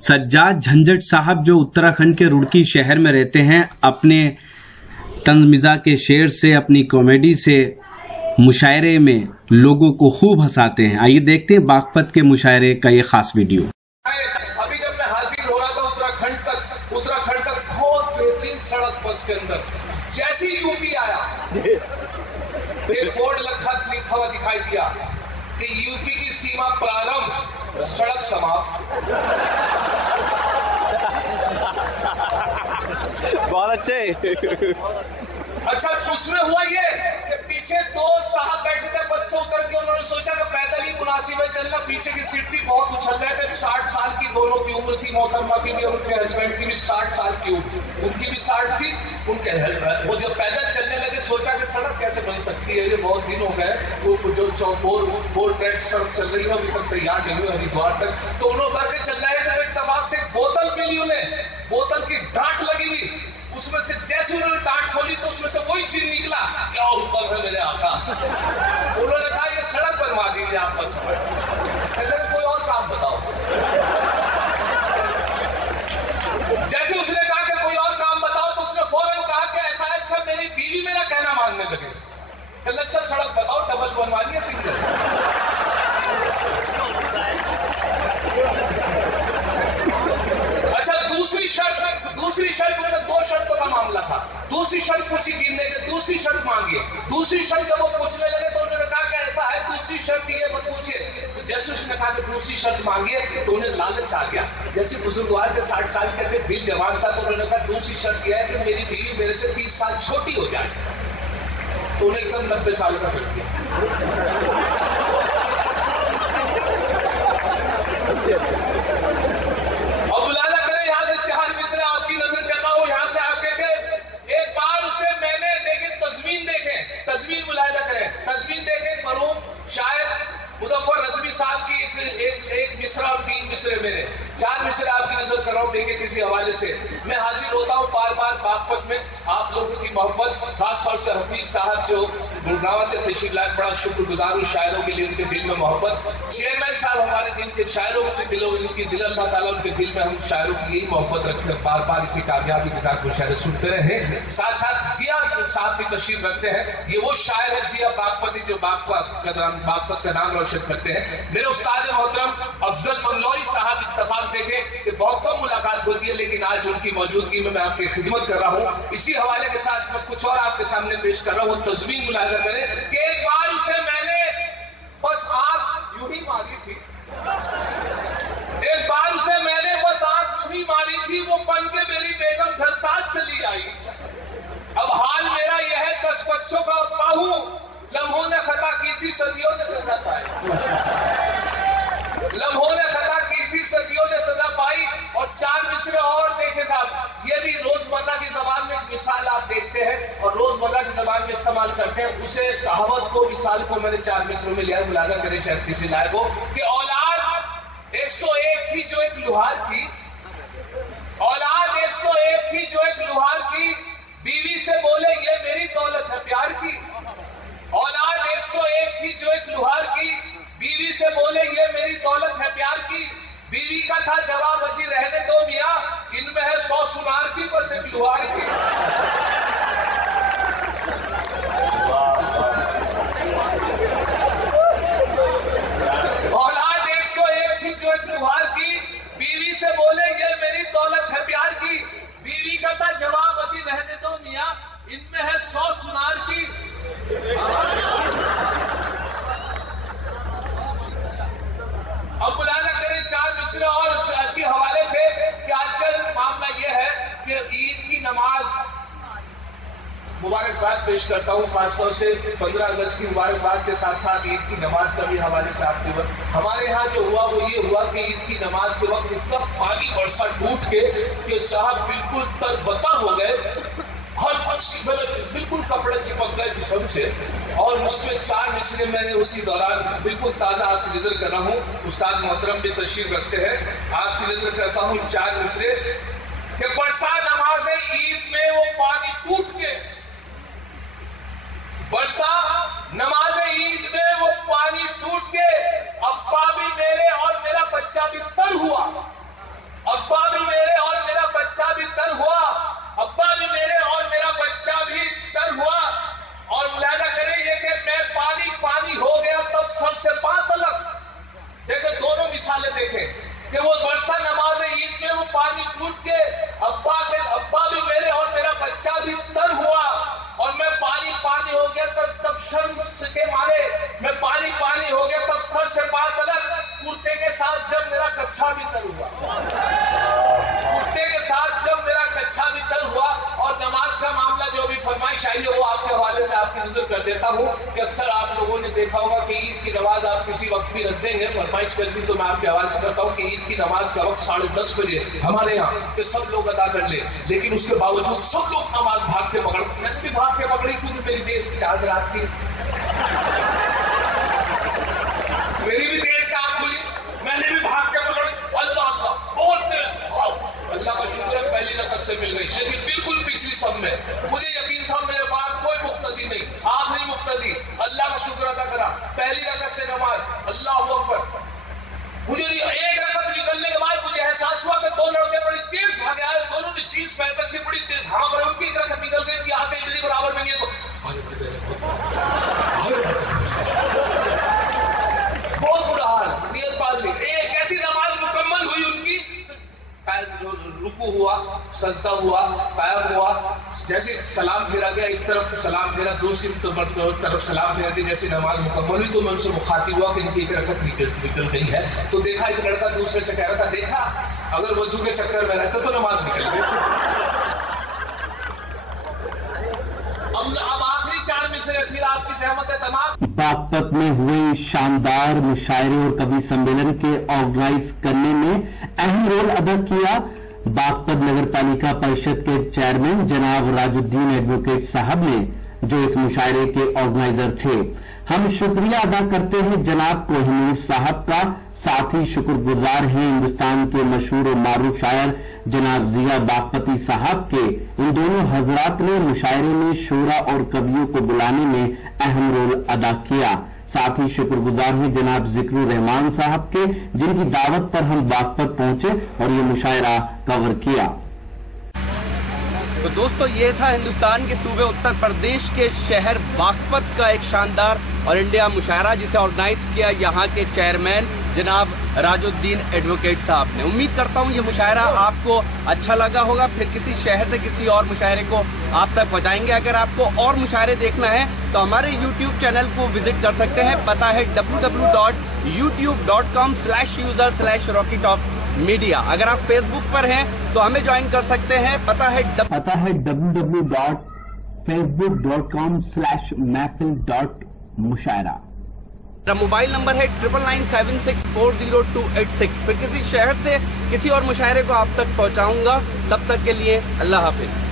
سجاد جھنجھٹ صاحب جو اتراکھنڈ کے روڑکی شہر میں رہتے ہیں، اپنے طنز مزاح کے شعر سے، اپنی کامیڈی سے مشاعرے میں لوگوں کو خوب ہنساتے ہیں۔ آئیے دیکھتے ہیں باغپت کے مشاعرے کا یہ خاص ویڈیو۔ ابھی جب میں حاضر ہو رہا تھا اتراکھنڈ تک بہت بہترین سڑک بس کے اندر، جیسی یو پی آیا ایک بورڈ لکھا ہوا دکھائی دیا کہ یو پی کی سیما پرارمبھ، سڑک سماپت۔ بہت اچھے۔ اچھا، اس میں ہوا یہ کہ پیچھے دو صاحب بیٹھے تھے بس سے اتر کے، انہوں نے سوچا کہ پیدل ہی مناسب ہے چلنا، پیچھے کی سیٹ بھی بہت اچھل رہے تھے، 60 سال کی دونوں کی عمر تھی، محترمہ کی بھی اور ان کے ہسبینڈ کی بھی 60 سال کی عمر، ان کی بھی 60 تھی، ان کے وہ جب پیدل چلنے لگے سوچا کہ سڑک کیسے بن سکتی ہے، یہ بہت دن ہو گئے، وہ جو 4 ٹریک سڑک چل رہی ہے ابھی تک تیار نہیں ہوئی ہریدوار تک، تو انہوں کر کے چل رہے تھے، اتفاق سے ایک بوتل ملی انہیں، بوتل کی ڈانٹ لگی ہوئی، اس میں سے جیسے انہوں نے ڈانٹ کھولی تو اس میں سے وہی چیز نکلا، کیا اوپر ہے میرے آقا۔ انہوں نے کہا یہ سڑک بنوا دیجیے آپ بس، کہتے ہیں کوئی اور کام بتاؤ۔ جیسے اس نے کہا کہ کوئی اور کام بتاؤ تو اس نے فوراً کہا کہ ایسا ہے، اچھا میری بیوی میرا کہنا ماننے لگے، کہ اچھا سڑک بتاؤ، ڈبل بنوانی ہے سنگل؟ اچھا دوسری شرط میں 2 شرطوں کا معاملہ تھا، دوسری شرط پوچھی جیتنے کے، دوسری شرط مانگی، دوسری شرط جب وہ پوچھنے لگے تو انہوں نے کہا کہ ایسا ہے دوسری شرط یہ مت پوچھیے، تو جیسے اس نے کہا کہ دوسری شرط مانگیے تو انہیں لالچ آ گیا، جیسے بزرگوار کے 60 سال کے تھے، دل جوان تھا، تو انہوں نے کہا دوسری شرط یہ ہے کہ میری بیوی میرے سے 30 سال چھوٹی ہو جائے، تو انہیں ایک دم 90 سال کا کر دیا۔ ایک مصرع اور 3 مصرے میرے، 4 مصرے آپ کی نظر کر رہا ہوں دیکھیں کسی حوالے سے۔ میں حاضر ہوتا ہوں بار بار باغپت میں، آپ لوگوں کی محبت، خاص طور سے حفیظ صاحب جو گڑگاؤں سے تشریف لائے، بڑا شکر گزار ہوں، شاعروں کے لیے ان کے دل میں محبت، چیئرمین صاحب ہمارے جن کے شاعروں کے دلوں ان کی دل، اللہ تعالیٰ ان کے دل میں ہم شاعروں کی یہی محبت رکھتے ہیں، بار بار اسی کامیابی کے ساتھ مشاعرے سنتے رہے۔ ساتھ ساتھ ضیاء صاحب بھی تشریف رکھتے ہیں، یہ وہ شاعر ہے ضیاء باغپتی جو باغپت کا نام روشن کرتے ہیں۔ میرے استاد محترم افضل منگلوئی صاحب، اتفاق دیکھیں کہ بہت کم ملاقات ہوتی ہے لیکن آج ان کی موجودگی میں آپ کی خدمت کر رہا ہوں۔ اسی حوالے کے ساتھ میں کچھ اور آپ کے سامنے پیش کر رہا ہوں، تضمین ملاحظہ کریں کہ ایک بار اسے میں نے بس آنکھ یوں ہی ماری تھی، ایک بار اسے میں نے بس آنکھ یوں ہی ماری تھی، وہ بن کے میری بیگم گھر ساتھ چلی آئی۔ اب حال میرا یہ ہے 10 بچوں کا ابا ہوں، لمحوں نے خطا کی تھی صدیوں نے سزا پائی، لمحوں نے خطا کی تھی صدیوں نے سزا پائی۔ اور 4 مصرے اور دیکھیں صاحب، یہ بھی روزمرہ کی زبان میں ایک مثال آپ دیکھتے ہیں اور روزمرہ کی زبان میں استعمال کرتے ہیں، اسے کہاوت کو مثال کو میں نے 4 مصروں میں لیا، ملاحظہ کریں شاید کسی لائق ہو کہ اولاد 101 تھی جو ایک لوہار کی، اولاد 101 تھی جو ایک لوہار کی، بیوی سے بولے یہ میری دولت ہے پیار کی، اولاد 101 تھی جو ایک لوہار کی، بیوی سے بولے یہ میری دولت ہے پیار کی، بیوی کا تھا جواب اجی رہنے دو میاں، ان میں ہے 100 سنار کی بس ایک لوہار کی۔ اولاد 101 تھی جو ایک لوہار کی، بیوی سے بولے یہ میری دولت ہے پیار کی، بیوی کا تھا جواب اجی رہنے دو میاں، ان میں ہے 100 سنار کی۔ اب ملاحظہ کریں 4 مصرے اور اسی حوالے سے کہ آج کل معاملہ یہ ہے کہ عید کی نماز، مبارکباد پیش کرتا ہوں خاص طور سے 15 اگست کی مبارکباد کے ساتھ ساتھ عید کی نماز کا بھی حوالے سے آپ کے ہمارے ہاں جو ہوا وہ یہ ہوا کہ عید کی نماز کے وقت اتنا پانی برسا ٹوٹ کے کہ صاحب بالکل تربتر ہو گئے، ہر بالکل کپڑے چپک گئے جسم سے، اور اس میں 4 مصرے میں نے اسی دوران بالکل تازہ آپ کی نظر کر رہا ہوں، استاد محترم بھی تشریف رکھتے ہیں، آپ کی نظر کرتا ہوں 4 مصرے کہ برسا نماز عید میں وہ پانی ٹوٹ کے، برسا نماز عید میں وہ پانی ٹوٹ کے، ابا بھی میرے اور میرا بچہ بھی تر ہوا، اور مثالیں دیکھیں کہ وہ برسہ نماز عید میں وہ پانی ٹوٹ کے ابا بھی میرے اور میرا بچہ بھی تر ہوا اور میں پانی ہو گیا تب شرم کے مارے میں پانی ہو گیا تب سر سے بات الگ کرتے کے ساتھ جب میرا کچھا بھی تر ہوا اور نماز کا معاملہ جو بھی فرمائش آئی ہے وہ آپ کے حوالے سے آپ کی نظر کر دیتا ہوں کہ اکثر آپ لوگوں نے دیکھا ہوگا کہ عید کی نماز آپ کسی وقت بھی رکھ دیں گے فرمائش کرتی تو میں آپ کے حوالے سے کرتا ہوں کہ عید کی نماز کا وقت 10:30 بجے ہمارے یہاں کہ سب لوگ ادا کر لیں لیکن اس کے باوجود سب لوگ نماز بھاگ کے پکڑ میں نے بھی بھاگ کے پکڑی کیونکہ میری دیر چاند رات کی میری بھی دیر سے آنکھ کھلی میں نے بھی بھاگ کے پکڑی اللہ بہت دیر اللہ کا شکر ہے پہلی رکعت سے مل گئی لیکن بالکل پچھلی سب میں مجھے یقین تھا میرے بعد کوئی مقتدی نہیں آخری مقتدی اللہ کا شکر ادا کرا پہلی رکعت سے نماز اللہ اکبر مجھے ایک رکعت نکلنے کے بعد مجھے احساس ہوا کہ 2 لڑکے بڑی تیز بھاگے آئے دونوں نے جینس پہن کر کے بڑی تیز ہاں پر ان کی ایک رکعت نکل گئی تھی آگے میری برابر میں نہیں بہت برا حال نیت باز نہیں ایک ایسی نماز مکمل ہوئی ان کی رکوع ہوا سجدہ ہوا قیام ہوا جیسے سلام پھیرا گیا ایک طرف سلام پھیرا دوسری طرف سلام پھیرا گیا جیسے نماز مکمل ہوئی تو میں ان سے مخاطب ہوا کہ ان کی ایک رکعت نکل گئی ہے تو دیکھا ایک لڑکا دوسرے سے کہہ رہا تھا دیکھا اگر وضو کے چکر میں رہتا تو نماز نکل گئی اب آخری 4 مصرے پھر آپ کی زحمت ہے تمام باغپت میں ہوئے شاندار مشاعرے اور کبھی سمیلن کے آرگنائز کرنے میں اہم رول ادا کیا باغپت نگر پالیکا پریشد کے چیئرمین جناب راج الدین ایڈوکیٹ صاحب نے جو اس مشاعرے کے آرگنائزر تھے ہم شکریہ ادا کرتے ہیں جناب کوہنور صاحب کا ساتھ ہی شکر گزار ہیں ہندوستان کے مشہور و معروف شاعر جناب ضیا باغپتی صاحب کے ان دونوں حضرات نے مشاعرے میں شعرا اور کویوں کو بلانے میں اہم رول ادا کیا ساتھ ہی شکر گزار ہیں جناب ذکر الرحمان صاحب کے جن کی دعوت پر ہم باغپت پہنچے اور یہ مشاعرہ کور کیا تو دوستو یہ تھا ہندوستان کے صوبے اتر پردیش کے شہر باغپت کا ایک شاندار اور انڈیا مشاعرہ جسے آرگنائز کیا یہاں کے چیئرمین جناب راج الدین ایڈوکیٹ صاحب نے امید کرتا ہوں یہ مشاعرہ آپ کو اچھا لگا ہوگا پھر کسی شہر سے کسی اور مشاعرے کو آپ تک پہنچائیں گے اگر آپ کو اور مشاعرے دیکھنا ہے تو ہمارے YouTube چینل کو وزٹ کر سکتے ہیں پتہ ہے www.youtube.com/user/RockyTalkMedia اگر آپ فیس بک پر ہیں تو ہمیں جوائن کر سکتے ہیں پتہ ہے www.facebook.com/محفل.مشاعرہ میرا موبائل نمبر ہے 9997640286 پھر کسی شہر سے کسی اور مشاعرے کو آپ تک پہنچاؤں گا تب تک کے لیے اللہ حافظ